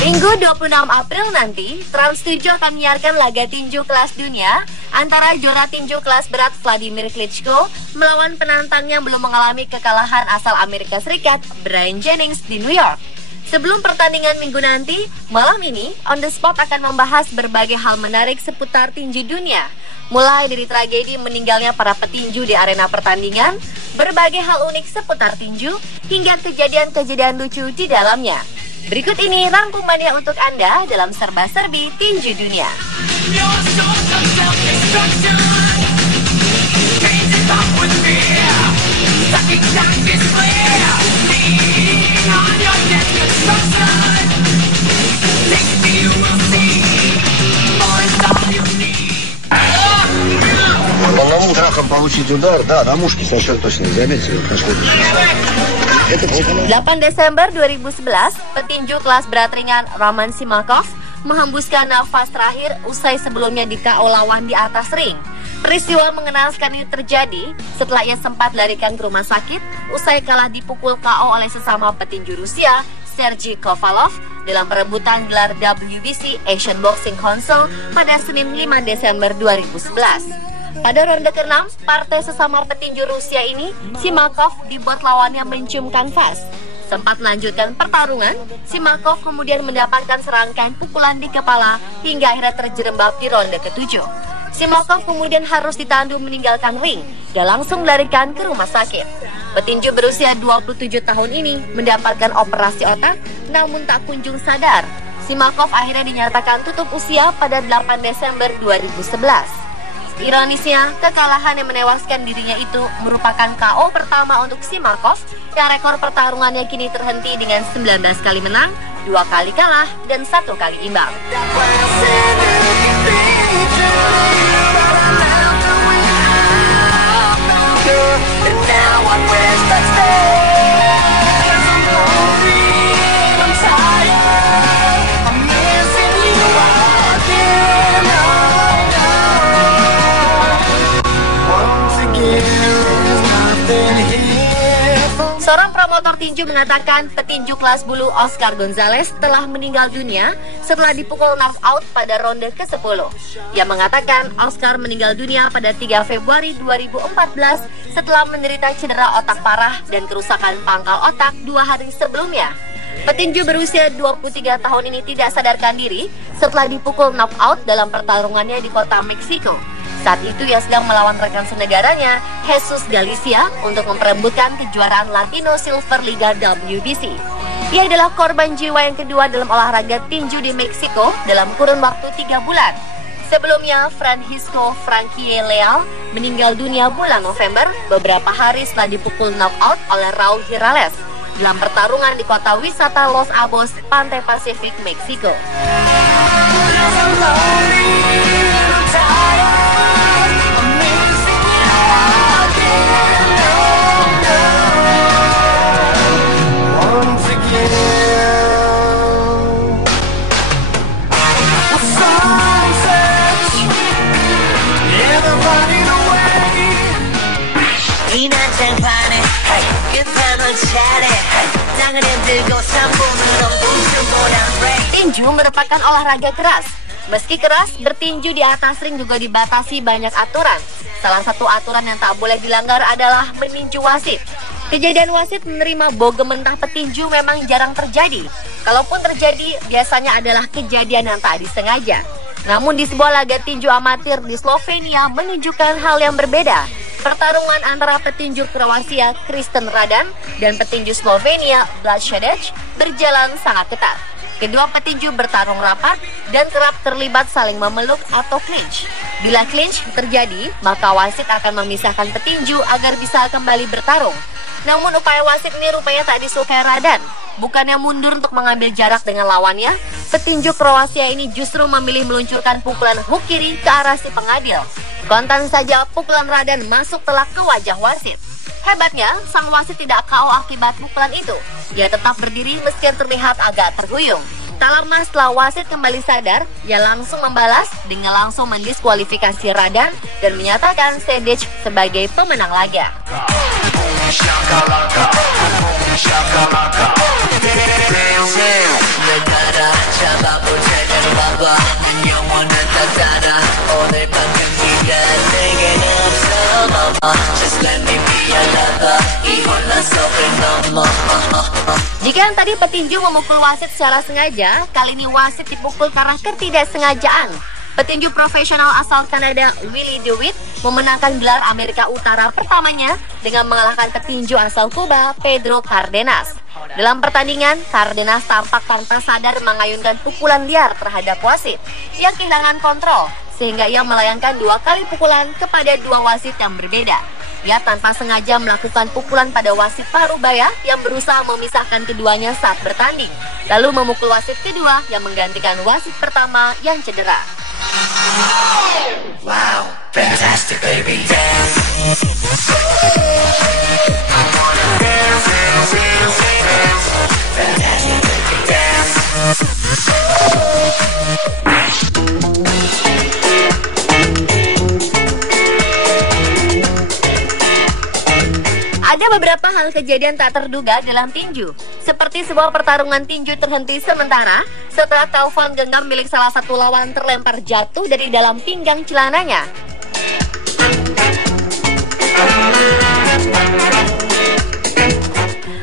Minggu 26 April nanti, Trans 7 akan menyiarkan laga tinju kelas dunia antara juara tinju kelas berat Vladimir Klitschko melawan penantangnya yang belum mengalami kekalahan asal Amerika Serikat, Brian Jennings di New York. Sebelum pertandingan minggu nanti, malam ini On The Spot akan membahas berbagai hal menarik seputar tinju dunia. Mulai dari tragedi meninggalnya para petinju di arena pertandingan, berbagai hal unik seputar tinju, hingga kejadian-kejadian lucu di dalamnya. Berikut ini rangkumannya untuk Anda dalam serba-serbi tinju dunia. Полному трахом получить удар, да, на мушке совершенно точно не заметили. 8 Desember 2011, petinju kelas berat ringan Roman Simakov menghembuskan nafas terakhir usai sebelumnya di KO lawan di atas ring. Peristiwa mengenaskan ini terjadi setelah ia sempat larikan ke rumah sakit usai kalah dipukul KO oleh sesama petinju Rusia, Sergei Kovalov, dalam perebutan gelar WBC Asian Boxing Council pada Senin 5 Desember 2011. Pada ronde ke-6, partai sesama petinju Rusia ini, Simakov dibuat lawannya mencium kanvas. Sempat melanjutkan pertarungan, Simakov kemudian mendapatkan serangkaian pukulan di kepala hingga akhirnya terjerembab di ronde ke-7. Simakov kemudian harus ditandu meninggalkan ring dan langsung dilarikan ke rumah sakit. Petinju berusia 27 tahun ini mendapatkan operasi otak namun tak kunjung sadar. Simakov akhirnya dinyatakan tutup usia pada 8 Desember 2011. Ironisnya, kekalahan yang menewaskan dirinya itu merupakan KO pertama untuk Simakov yang rekor pertarungannya kini terhenti dengan 19 kali menang, 2 kali kalah, dan 1 kali imbang. Seorang promotor tinju mengatakan petinju kelas bulu Oscar Gonzalez telah meninggal dunia setelah dipukul knockout pada ronde ke-10. Ia mengatakan Oscar meninggal dunia pada 3 Februari 2014 setelah menderita cedera otak parah dan kerusakan pangkal otak 2 hari sebelumnya. Petinju berusia 23 tahun ini tidak sadarkan diri setelah dipukul knockout dalam pertarungannya di kota Meksiko. Saat itu ia sedang melawan rekan senegaranya, Jesus Galicia, untuk memperebutkan kejuaraan Latino Silver Liga WBC. Ia adalah korban jiwa yang kedua dalam olahraga tinju di Meksiko dalam kurun waktu 3 bulan. Sebelumnya, Francisco Frankie Leal meninggal dunia bulan November, beberapa hari setelah dipukul knockout oleh Raul Girales dalam pertarungan di kota wisata Los Abos, Pantai Pasifik, Meksiko. Tinju merupakan olahraga keras. Meski keras, bertinju di atas ring juga dibatasi banyak aturan. Salah satu aturan yang tak boleh dilanggar adalah meninju wasit. Kejadian wasit menerima bogem mentah petinju memang jarang terjadi. Kalaupun terjadi, biasanya adalah kejadian yang tak disengaja. Namun di sebuah laga tinju amatir di Slovenia menunjukkan hal yang berbeda. Pertarungan antara petinju Kroasia Kristen Radan dan petinju Slovenia Vlad Sedec berjalan sangat ketat. Kedua petinju bertarung rapat dan kerap terlibat saling memeluk atau clinch. Bila clinch terjadi, maka wasit akan memisahkan petinju agar bisa kembali bertarung. Namun upaya wasit ini rupanya tak disukai Radan. Bukannya mundur untuk mengambil jarak dengan lawannya, petinju Kroasia ini justru memilih meluncurkan pukulan hook kiri ke arah si pengadil. Kontan saja pukulan Radan masuk telak ke wajah wasit. Hebatnya, sang wasit tidak KO akibat pukulan itu. Ia tetap berdiri meski terlihat agak terhuyung. Tak lama setelah wasit kembali sadar, ia langsung membalas dengan langsung mendiskualifikasi Radan dan menyatakan Sejdic sebagai pemenang laga. Jika yang tadi petinju memukul wasit secara sengaja, kali ini wasit dipukul karena ketidaksengajaan. Petinju profesional asal Kanada Willie DeWitt memenangkan gelar Amerika Utara pertamanya dengan mengalahkan petinju asal Kuba Pedro Cardenas. Dalam pertandingan, Cardenas tampak tanpa sadar mengayunkan pukulan liar terhadap wasit yang kehilangan kontrol, sehingga ia melayangkan 2 kali pukulan kepada 2 wasit yang berbeda. Ia tanpa sengaja melakukan pukulan pada wasit Parubaya yang berusaha memisahkan keduanya saat bertanding, lalu memukul wasit kedua yang menggantikan wasit pertama yang cedera. Wow, fantastic baby. Ada beberapa hal kejadian tak terduga dalam tinju, seperti sebuah pertarungan tinju terhenti sementara setelah telepon genggam milik salah satu lawan terlempar jatuh dari dalam pinggang celananya.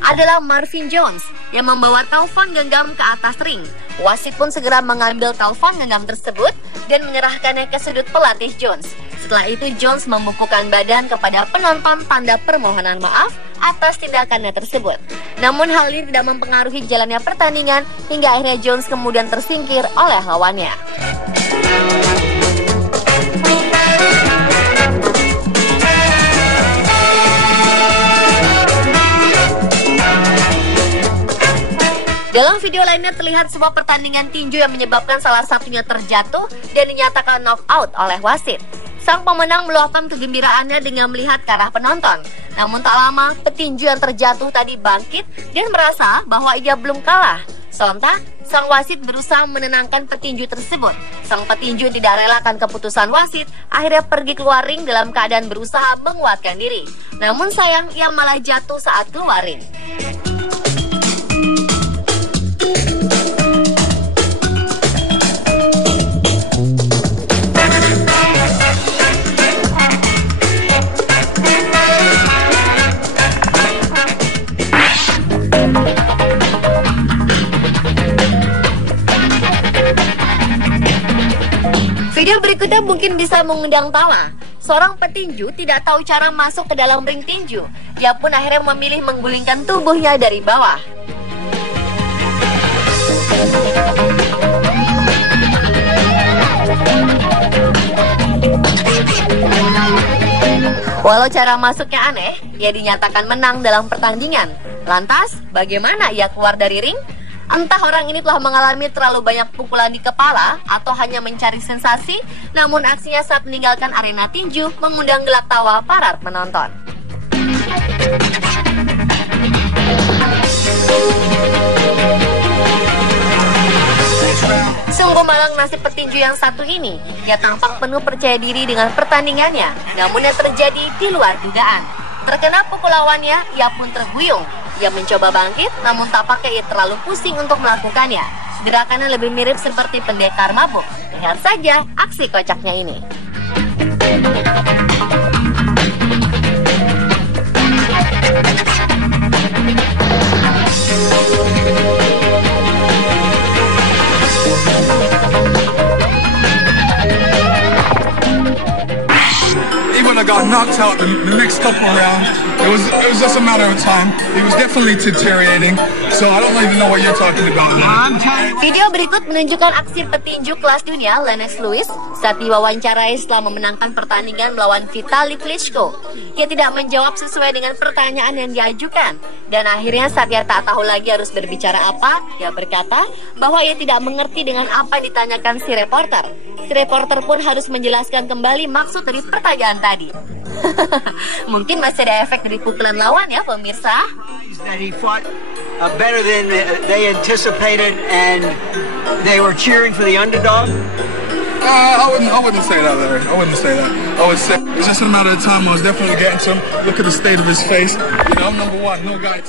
Adalah Marvin Jones yang membawa telepon genggam ke atas ring. Wasit pun segera mengambil telepon genggam tersebut dan menyerahkannya ke sudut pelatih Jones. Setelah itu Jones membukukan badan kepada penonton tanda permohonan maaf atas tindakannya tersebut. Namun hal ini tidak mempengaruhi jalannya pertandingan hingga akhirnya Jones kemudian tersingkir oleh lawannya. Dalam video lainnya terlihat sebuah pertandingan tinju yang menyebabkan salah satunya terjatuh dan dinyatakan knockout oleh wasit. Sang pemenang meluapkan kegembiraannya dengan melihat ke arah penonton. Namun tak lama, petinju yang terjatuh tadi bangkit dan merasa bahwa ia belum kalah. Sontak, sang wasit berusaha menenangkan petinju tersebut. Sang petinju tidak relakan keputusan wasit, akhirnya pergi keluar ring dalam keadaan berusaha menguatkan diri. Namun sayang, ia malah jatuh saat keluar ring. Video berikutnya mungkin bisa mengundang tawa. Seorang petinju tidak tahu cara masuk ke dalam ring tinju. Dia pun akhirnya memilih menggulingkan tubuhnya dari bawah. Walau cara masuknya aneh, ia dinyatakan menang dalam pertandingan. Lantas, bagaimana ia keluar dari ring? Entah orang ini telah mengalami terlalu banyak pukulan di kepala atau hanya mencari sensasi, namun aksinya saat meninggalkan arena tinju mengundang gelak tawa para penonton. Sungguh malang nasib petinju yang satu ini. Ia tampak penuh percaya diri dengan pertandingannya, namun yang terjadi di luar dugaan. Terkena pukul lawannya, ia pun terguyung. Ia mencoba bangkit, namun tampaknya ia terlalu pusing untuk melakukannya. Gerakannya lebih mirip seperti pendekar mabuk. Lihat saja aksi kocaknya ini. Even I got knocked out the next couple of rounds. It was just a matter of time. It was definitely deteriorating. So I don't even know what you're talking about. Video berikut menunjukkan aksi petinju kelas dunia Lennox Lewis saat diwawancarai setelah memenangkan pertandingan melawan Vitali Klitschko. Ia tidak menjawab sesuai dengan pertanyaan yang diajukan. Dan akhirnya saat ia tak tahu lagi harus berbicara apa, ia berkata bahwa ia tidak mengerti dengan apa ditanyakan si reporter. Si reporter pun harus menjelaskan kembali maksud dari pertanyaan tadi. Mungkin masih ada efek dari pukulan lawan ya pemirsa. That he fought better than they anticipated, and they were cheering for the underdog? I wouldn't say that, Larry. I wouldn't say that. I would say it's just a matter of time. I was definitely getting to him. Look at the state of his face. You know, I'm number one. No guy.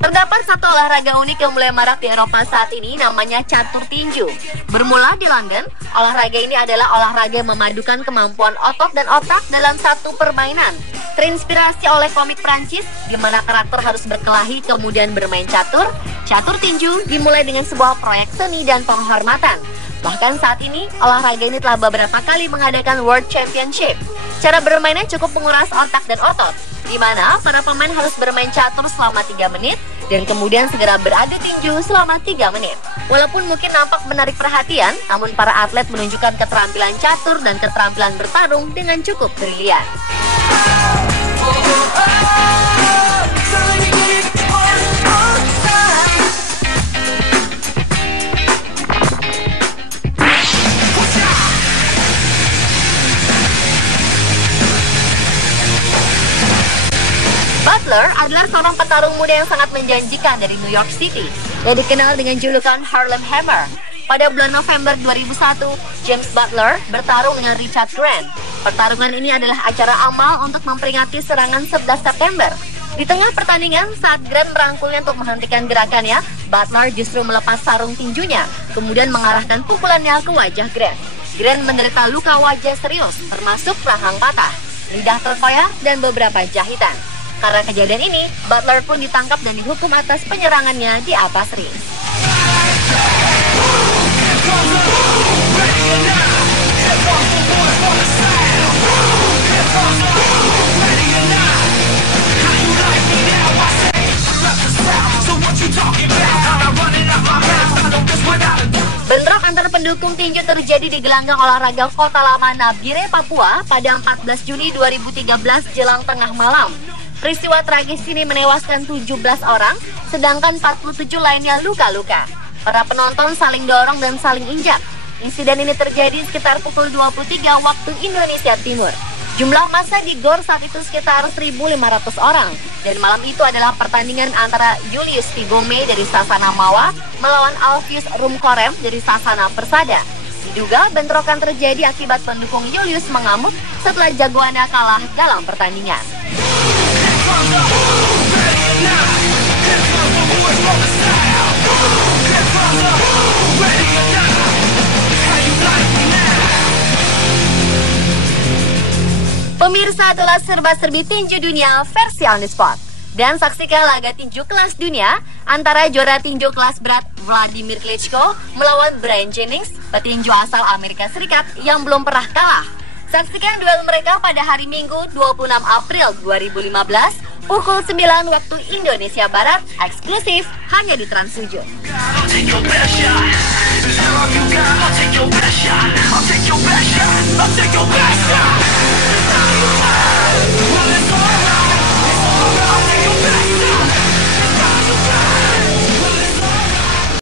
Terdapat satu olahraga unik yang mulai marak di Eropa saat ini, namanya catur tinju. Bermula di London, olahraga ini adalah olahraga yang memadukan kemampuan otot dan otak dalam satu permainan. Terinspirasi oleh komik Prancis, di mana karakter harus berkelahi kemudian bermain catur, catur tinju dimulai dengan sebuah proyek seni dan penghormatan. Bahkan saat ini, olahraga ini telah beberapa kali mengadakan World Championship. Cara bermainnya cukup menguras otak dan otot, di mana para pemain harus bermain catur selama 3 menit dan kemudian segera beradu tinju selama 3 menit. Walaupun mungkin nampak menarik perhatian, namun para atlet menunjukkan keterampilan catur dan keterampilan bertarung dengan cukup brilian. Butler adalah seorang petarung muda yang sangat menjanjikan dari New York City yang dikenal dengan julukan Harlem Hammer. Pada bulan November 2001, James Butler bertarung dengan Richard Grant. Pertarungan ini adalah acara amal untuk memperingati serangan 11 September. Di tengah pertandingan, saat Grant merangkulnya untuk menghentikan gerakannya, Butler justru melepas sarung tinjunya, kemudian mengarahkan pukulannya ke wajah Grant. Grant menderita luka wajah serius, termasuk rahang patah, lidah terkoyak, dan beberapa jahitan. Karena kejadian ini, Butler pun ditangkap dan dihukum atas penyerangannya di atas ring. Bentrok antar pendukung tinju terjadi di gelanggang olahraga Kota Lama Nabire, Papua pada 14 Juni 2013 jelang tengah malam. Peristiwa tragis ini menewaskan 17 orang, sedangkan 47 lainnya luka-luka. Para penonton saling dorong dan saling injak. Insiden ini terjadi sekitar pukul 23 waktu Indonesia Timur. Jumlah massa di GOR saat itu sekitar 1.500 orang. Dan malam itu adalah pertandingan antara Julius Tigome dari Sasana Mawa melawan Alfius Rumkorem dari Sasana Persada. Diduga bentrokan terjadi akibat pendukung Julius mengamuk setelah jagoannya kalah dalam pertandingan. Pemirsa, itulah serba-serbi tinju dunia versi on the spot. Dan saksikan laga tinju kelas dunia antara juara tinju kelas berat Vladimir Klitschko melawan Brian Jennings, petinju asal Amerika Serikat yang belum pernah kalah. Saksikan duel mereka pada hari Minggu 26 April 2015 pukul 9 waktu Indonesia Barat, eksklusif hanya di Trans 7.